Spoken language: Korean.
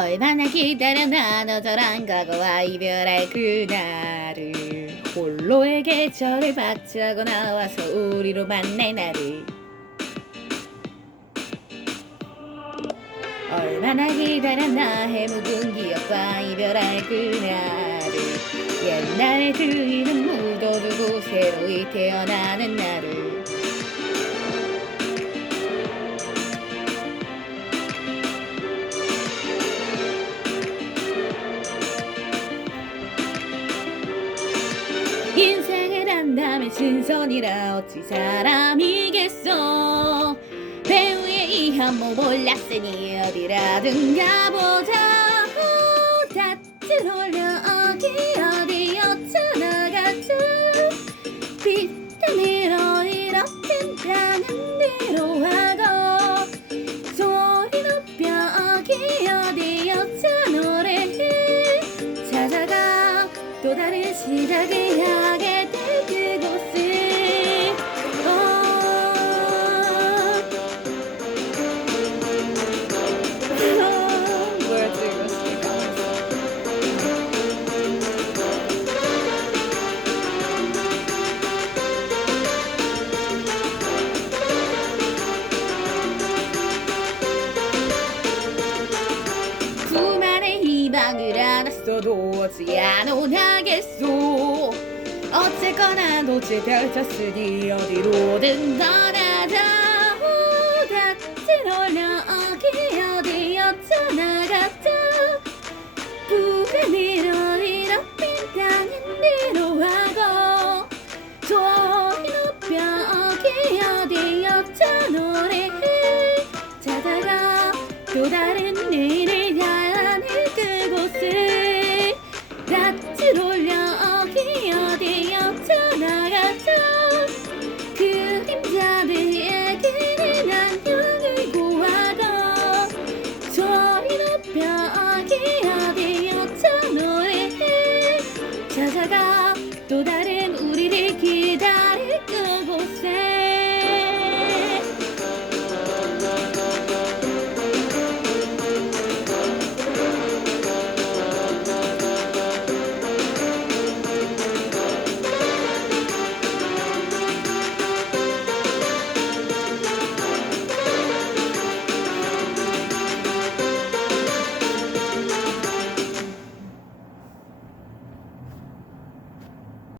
얼마나 기다렸나 너 저랑 과거와 이별할 그날을. 홀로의 계절을 박차고 나와서 우리로 만날 날을. 얼마나 기다렸나 해묵은 기억과 이별할 그날을. 그 이름 묻어두고 새로이 태어나는 날을 인생을 한다면 신선이라 어찌 사람이겠어 배우의 이 한모 몰랐으니 어디라든 가 보자. 후, 다들 올려 어디 어 또 다른 시작을 하게 될 수많은 희망을 안았어도 어찌 안 원하겠소. 어쨌거나 도체 펼쳤으니 어디로든 떠나자 후, 다들 올려 어디 어디 어쩌나가자 부근으로 이렇게 가는 대로 하고. 소리 높여 어디 어디 어쩌 노래해 자다가. 또 다른